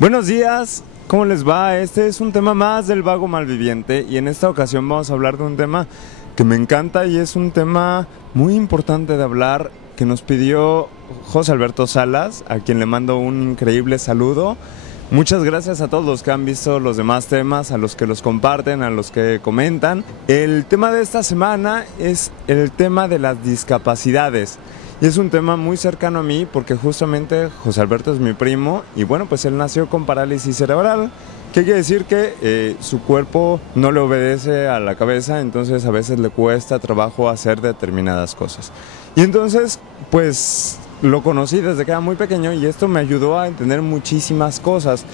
Buenos días, ¿cómo les va? Este es un tema más del Vago Malviviente y en esta ocasión vamos a hablar de un tema que me encanta y es un tema muy importante de hablar que nos pidió José Alberto Salas, a quien le mando un increíble saludo. Muchas gracias a todos los que han visto los demás temas, a los que los comparten, a los que comentan. El tema de esta semana es el tema de las discapacidades. Y es un tema muy cercano a mí porque justamente José Alberto es mi primo y bueno, pues él nació con parálisis cerebral. ¿Qué quiere decir? Que su cuerpo no le obedece a la cabeza, entonces a veces le cuesta trabajo hacer determinadas cosas. Y entonces, pues lo conocí desde que era muy pequeño y esto me ayudó a entender muchísimas cosas.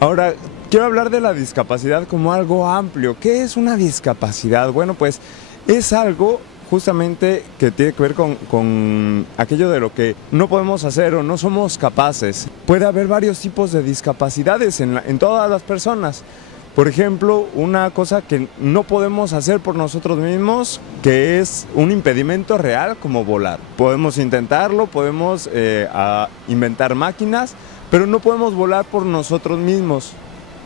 Ahora, quiero hablar de la discapacidad como algo amplio. ¿Qué es una discapacidad? Bueno, pues es algo justamente que tiene que ver con aquello de lo que no podemos hacer o no somos capaces. Puede haber varios tipos de discapacidades en todas las personas. Por ejemplo, una cosa que no podemos hacer por nosotros mismos, que es un impedimento real como volar. Podemos intentarlo, podemos inventar máquinas, pero no podemos volar por nosotros mismos,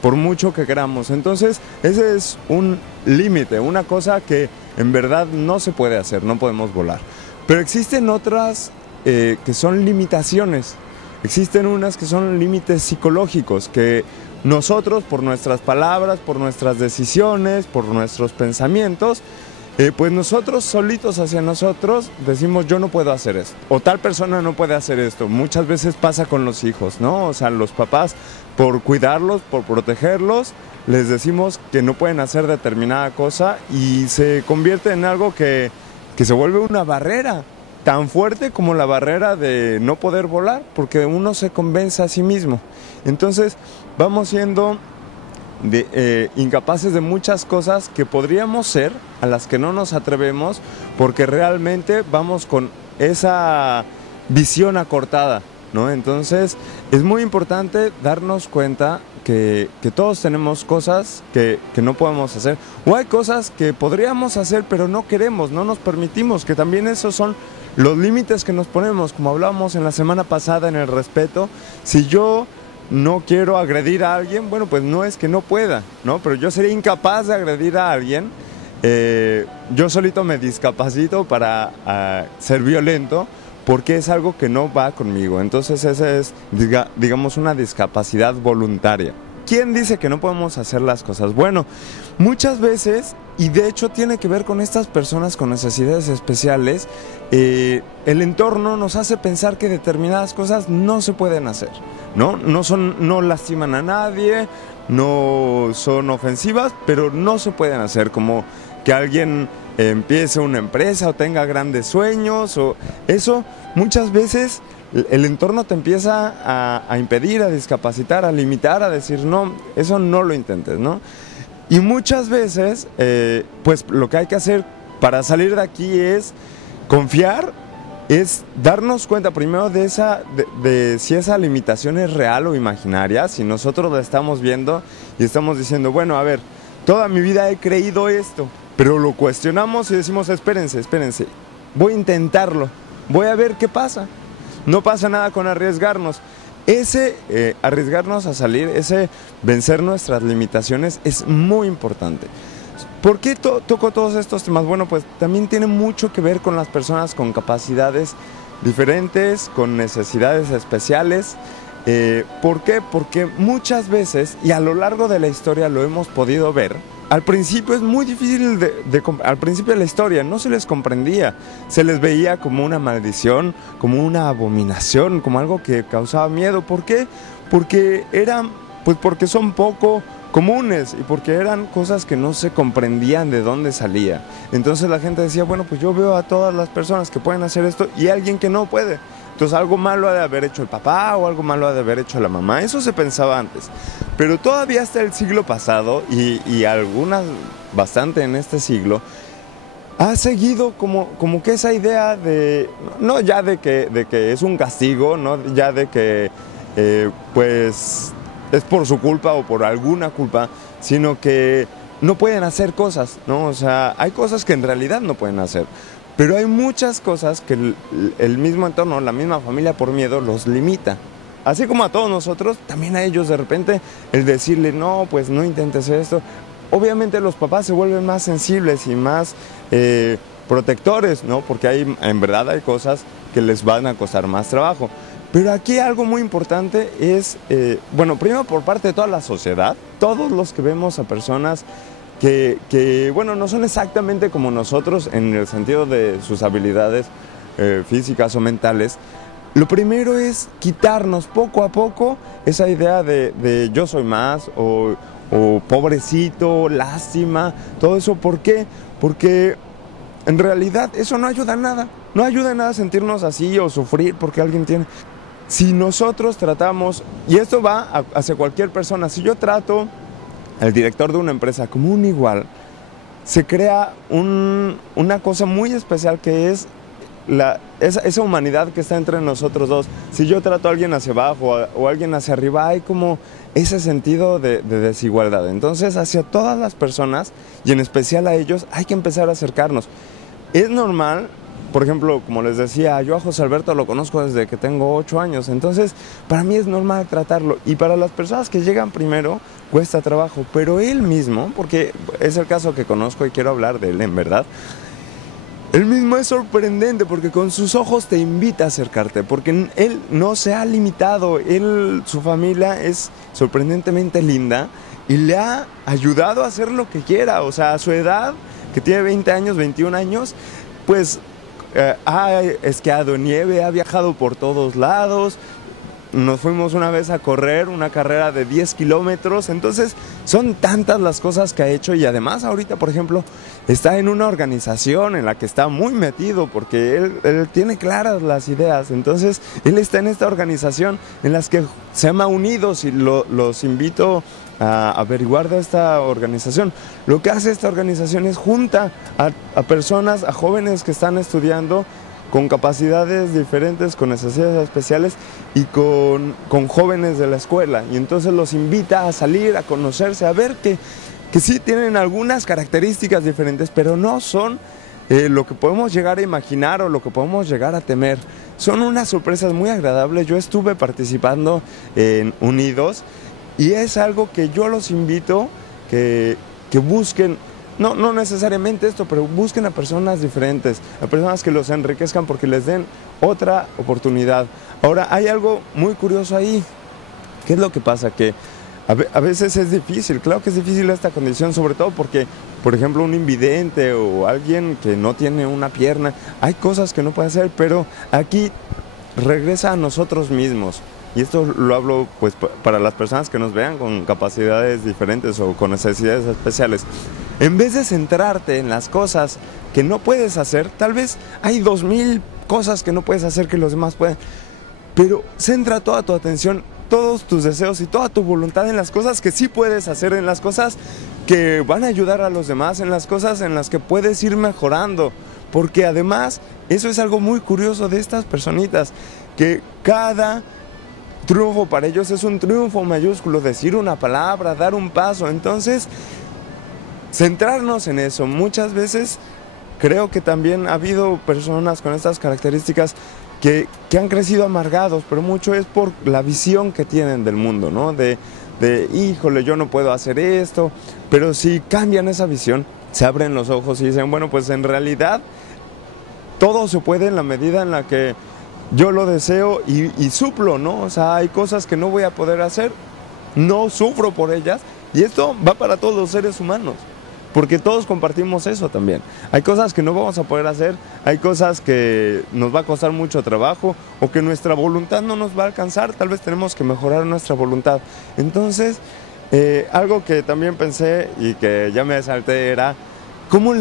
por mucho que queramos. Entonces, ese es un límite, una cosa que en verdad no se puede hacer, no podemos volar. Pero existen otras que son limitaciones. Existen unas que son límites psicológicos, que nosotros, por nuestras palabras, por nuestras decisiones, por nuestros pensamientos, pues nosotros solitos hacia nosotros decimos yo no puedo hacer esto, o tal persona no puede hacer esto. Muchas veces pasa con los hijos, ¿no? O sea, los papás, por cuidarlos, por protegerlos, les decimos que no pueden hacer determinada cosa y se convierte en algo que se vuelve una barrera tan fuerte como la barrera de no poder volar, porque uno se convence a sí mismo. Entonces vamos siendo incapaces de muchas cosas que podríamos ser, a las que no nos atrevemos, porque realmente vamos con esa visión acortada, ¿no? Entonces es muy importante darnos cuenta que todos tenemos cosas que no podemos hacer, o hay cosas que podríamos hacer pero no queremos, no nos permitimos, que también esos son los límites que nos ponemos, como hablábamos en la semana pasada en el respeto. Si yo no quiero agredir a alguien, bueno, pues no es que no pueda, ¿no? Pero yo sería incapaz de agredir a alguien. Yo solito me discapacito para ser violento, porque es algo que no va conmigo. Entonces esa es, digamos, una discapacidad voluntaria. ¿Quién dice que no podemos hacer las cosas? Bueno, muchas veces, y de hecho tiene que ver con estas personas con necesidades especiales, el entorno nos hace pensar que determinadas cosas no se pueden hacer, ¿no? No lastiman a nadie, no son ofensivas, pero no se pueden hacer, como que alguien empiece una empresa o tenga grandes sueños, o eso muchas veces el entorno te empieza a impedir, a discapacitar, a limitar, a decir no, eso no lo intentes, ¿no? Y muchas veces pues lo que hay que hacer para salir de aquí es confiar, es darnos cuenta primero de si esa limitación es real o imaginaria, si nosotros la estamos viendo y estamos diciendo, bueno, a ver, toda mi vida he creído esto, pero lo cuestionamos y decimos, espérense, voy a intentarlo, voy a ver qué pasa. No pasa nada con arriesgarnos. Ese arriesgarnos a salir, ese vencer nuestras limitaciones es muy importante. ¿Por qué toco todos estos temas? Bueno, pues también tiene mucho que ver con las personas con capacidades diferentes, con necesidades especiales. ¿Por qué? Porque muchas veces, y a lo largo de la historia lo hemos podido ver, al principio es muy difícil al principio de la historia no se les comprendía, se les veía como una maldición, como una abominación, como algo que causaba miedo. ¿Por qué? Porque porque son poco comunes y porque eran cosas que no se comprendían de dónde salía. Entonces la gente decía, bueno, pues yo veo a todas las personas que pueden hacer esto y alguien que no puede. Entonces algo malo ha de haber hecho el papá o algo malo ha de haber hecho la mamá. Eso se pensaba antes. Pero todavía hasta el siglo pasado y algunas bastante en este siglo, ha seguido como que esa idea de, no ya de que es un castigo, no ya de que pues es por su culpa o por alguna culpa, sino que no pueden hacer cosas, ¿no? O sea, hay cosas que en realidad no pueden hacer. Pero hay muchas cosas que el mismo entorno, la misma familia por miedo los limita. así como a todos nosotros, también a ellos de repente el decirle, no, pues no intentes esto. Obviamente los papás se vuelven más sensibles y más protectores, ¿no? Porque en verdad hay cosas que les van a costar más trabajo. Pero aquí algo muy importante es, bueno, primero por parte de toda la sociedad, todos los que vemos a personas que, bueno, no son exactamente como nosotros en el sentido de sus habilidades físicas o mentales. Lo primero es quitarnos poco a poco esa idea de yo soy más o pobrecito, lástima, todo eso. ¿Por qué? Porque en realidad eso no ayuda a nada. No ayuda a nada sentirnos así o sufrir porque alguien tiene... Si nosotros tratamos, y esto va hacia cualquier persona, si yo trato al director de una empresa como un igual, se crea una cosa muy especial que es esa humanidad que está entre nosotros dos. Si yo trato a alguien hacia abajo o a alguien hacia arriba, hay como ese sentido de desigualdad. Entonces, hacia todas las personas, y en especial a ellos, hay que empezar a acercarnos. Es normal, por ejemplo, como les decía, yo a José Alberto lo conozco desde que tengo 8 años, entonces para mí es normal tratarlo. Y para las personas que llegan primero, cuesta trabajo, pero él mismo, porque es el caso que conozco y quiero hablar de él en verdad, él mismo es sorprendente porque con sus ojos te invita a acercarte, porque él no se ha limitado, su familia es sorprendentemente linda y le ha ayudado a hacer lo que quiera. O sea, a su edad, que tiene 20 años, 21 años, pues ha esquiado en nieve, ha viajado por todos lados. Nos fuimos una vez a correr una carrera de 10 kilómetros, entonces son tantas las cosas que ha hecho y además ahorita, por ejemplo, está en una organización en la que está muy metido porque él tiene claras las ideas, entonces él está en esta organización en las que se llama Unidos y los invito a averiguar de esta organización. Lo que hace esta organización es junta a personas, a jóvenes que están estudiando con capacidades diferentes, con necesidades especiales y con jóvenes de la escuela. Y entonces los invita a salir, a conocerse, a ver que sí tienen algunas características diferentes, pero no son lo que podemos llegar a imaginar o lo que podemos llegar a temer. Son unas sorpresas muy agradables. Yo estuve participando en Unidos y es algo que yo los invito que busquen. No necesariamente esto, pero busquen a personas diferentes, a personas que los enriquezcan porque les den otra oportunidad. Ahora, hay algo muy curioso ahí. ¿Qué es lo que pasa? Que a veces es difícil, claro que es difícil esta condición, sobre todo porque, por ejemplo, un invidente o alguien que no tiene una pierna, hay cosas que no puede hacer, pero aquí regresa a nosotros mismos. Y esto lo hablo pues para las personas que nos vean con capacidades diferentes o con necesidades especiales. En vez de centrarte en las cosas que no puedes hacer, tal vez hay 2000 cosas que no puedes hacer que los demás pueden, pero centra toda tu atención, todos tus deseos y toda tu voluntad en las cosas que sí puedes hacer, en las cosas que van a ayudar a los demás, en las cosas en las que puedes ir mejorando. Porque además, eso es algo muy curioso de estas personitas, que cada triunfo para ellos es un triunfo mayúsculo, decir una palabra, dar un paso. Entonces, centrarnos en eso. Muchas veces creo que también ha habido personas con estas características que han crecido amargados, pero mucho es por la visión que tienen del mundo, ¿no? De híjole, yo no puedo hacer esto, pero si cambian esa visión, se abren los ojos y dicen, bueno, pues en realidad todo se puede en la medida en la que yo lo deseo y suplo, ¿no? O sea, hay cosas que no voy a poder hacer, no sufro por ellas, y esto va para todos los seres humanos, porque todos compartimos eso también. Hay cosas que no vamos a poder hacer, hay cosas que nos va a costar mucho trabajo o que nuestra voluntad no nos va a alcanzar, tal vez tenemos que mejorar nuestra voluntad. Entonces, algo que también pensé y que ya me salté era cómo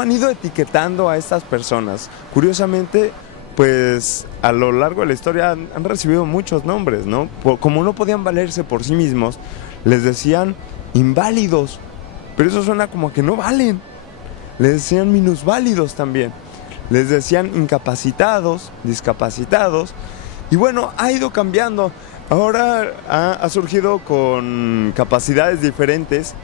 han ido etiquetando a estas personas. Curiosamente, pues a lo largo de la historia han recibido muchos nombres, ¿no? Como no podían valerse por sí mismos, les decían inválidos, pero eso suena como que no valen. Les decían minusválidos también, les decían incapacitados, discapacitados, y bueno, ha ido cambiando. Ahora ha surgido con capacidades diferentes.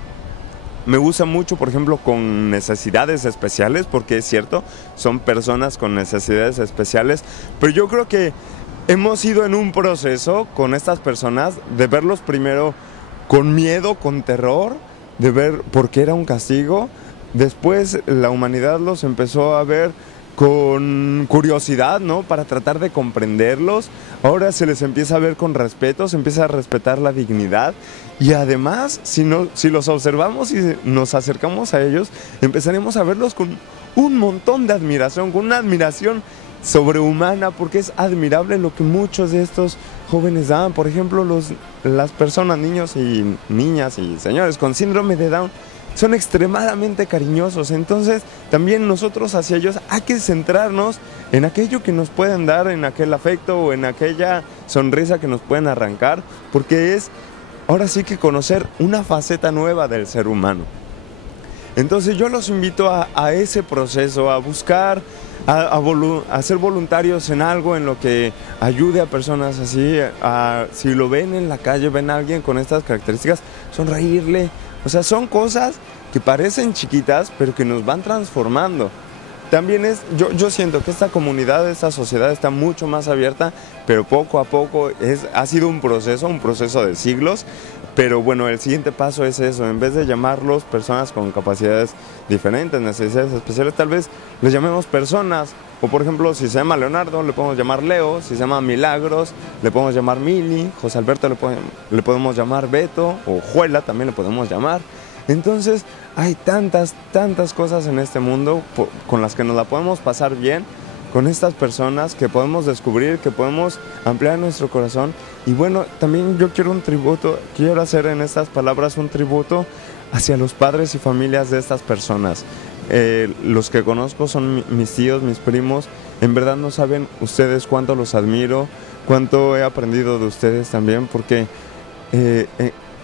Me gusta mucho, por ejemplo, con necesidades especiales, porque es cierto, son personas con necesidades especiales, pero yo creo que hemos ido en un proceso con estas personas de verlos primero con miedo, con terror, de ver por qué era un castigo. Después la humanidad los empezó a ver con curiosidad, ¿no? Para tratar de comprenderlos. Ahora se les empieza a ver con respeto, se empieza a respetar la dignidad. Y además, si los observamos y nos acercamos a ellos, empezaremos a verlos con un montón de admiración, con una admiración sobrehumana, porque es admirable lo que muchos de estos jóvenes dan. Por ejemplo, las personas, niños y niñas y señores con síndrome de Down, son extremadamente cariñosos. Entonces también nosotros hacia ellos hay que centrarnos en aquello que nos pueden dar, en aquel afecto o en aquella sonrisa que nos pueden arrancar, porque es ahora sí que conocer una faceta nueva del ser humano. Entonces yo los invito a ese proceso, a buscar, a ser voluntarios en algo en lo que ayude a personas así. Si lo ven en la calle, ven a alguien con estas características, sonreírle. O sea, son cosas que parecen chiquitas, pero que nos van transformando. También yo siento que esta comunidad, esta sociedad está mucho más abierta, pero poco a poco ha sido un proceso de siglos. Pero bueno, el siguiente paso es eso, en vez de llamarlos personas con capacidades diferentes, necesidades especiales, tal vez les llamemos personas. O por ejemplo, si se llama Leonardo, le podemos llamar Leo. Si se llama Milagros, le podemos llamar Mili. José Alberto le podemos llamar Beto, o Juela también le podemos llamar. Entonces hay tantas cosas en este mundo con las que nos la podemos pasar bien, con estas personas que podemos descubrir, que podemos ampliar nuestro corazón. Y bueno, también yo quiero hacer en estas palabras un tributo hacia los padres y familias de estas personas. Los que conozco son mis tíos, mis primos. En verdad no saben ustedes cuánto los admiro, cuánto he aprendido de ustedes también, porque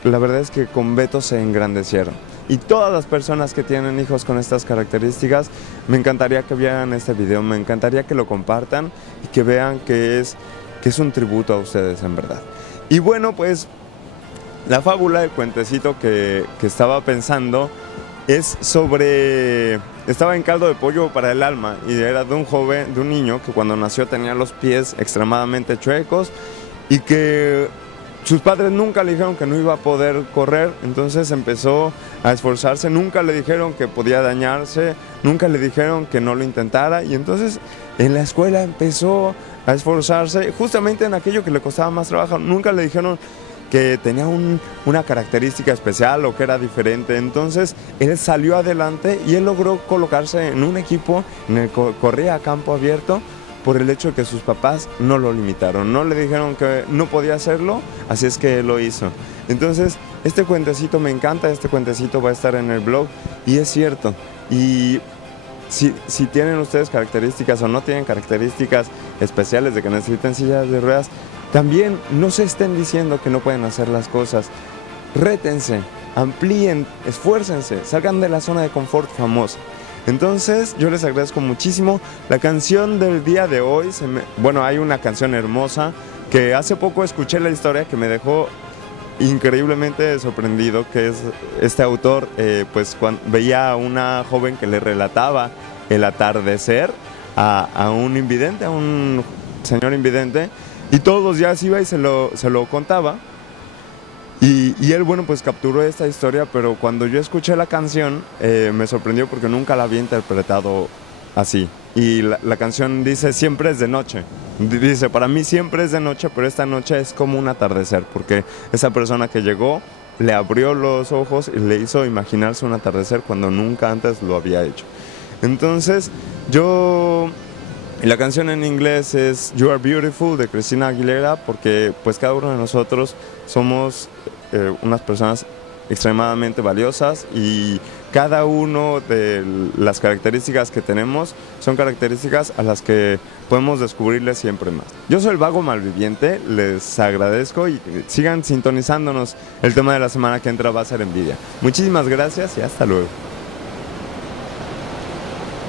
la verdad es que con Beto se engrandecieron. Y todas las personas que tienen hijos con estas características, me encantaría que vieran este video, me encantaría que lo compartan y que vean que es un tributo a ustedes en verdad. Y bueno, pues la fábula, el cuentecito que estaba pensando es sobre... Estaba en Caldo de Pollo para el Alma, y era de un niño que cuando nació tenía los pies extremadamente chuecos y que sus padres nunca le dijeron que no iba a poder correr. Entonces empezó a esforzarse, nunca le dijeron que podía dañarse, nunca le dijeron que no lo intentara, y entonces en la escuela empezó a esforzarse justamente en aquello que le costaba más trabajo. Nunca le dijeron que tenía una característica especial o que era diferente. Entonces él salió adelante y él logró colocarse en un equipo en el que corría a campo abierto por el hecho de que sus papás no lo limitaron, no le dijeron que no podía hacerlo, así es que él lo hizo. Entonces este cuentecito me encanta, este cuentecito va a estar en el blog y es cierto. Y si tienen ustedes características o no tienen características especiales de que necesiten sillas de ruedas, también no se estén diciendo que no pueden hacer las cosas. Rétense, amplíen, esfuércense, salgan de la zona de confort famosa. Entonces yo les agradezco muchísimo. La canción del día de hoy, bueno, hay una canción hermosa que hace poco escuché la historia que me dejó increíblemente sorprendido, que es este autor, pues cuando veía a una joven que le relataba el atardecer a un invidente, a un señor invidente, y todos los días iba y se lo contaba. Y él, bueno, pues capturó esta historia, pero cuando yo escuché la canción me sorprendió porque nunca la había interpretado así. Y la canción dice, siempre es de noche. Dice, para mí siempre es de noche, pero esta noche es como un atardecer, porque esa persona que llegó le abrió los ojos y le hizo imaginarse un atardecer cuando nunca antes lo había hecho. Entonces, la canción en inglés es You Are Beautiful de Christina Aguilera, porque pues cada uno de nosotros somos unas personas extremadamente valiosas y cada uno de las características que tenemos son características a las que podemos descubrirles siempre más. Yo soy el Vago Malviviente, les agradezco y sigan sintonizándonos. El tema de la semana que entra va a ser envidia. Muchísimas gracias y hasta luego.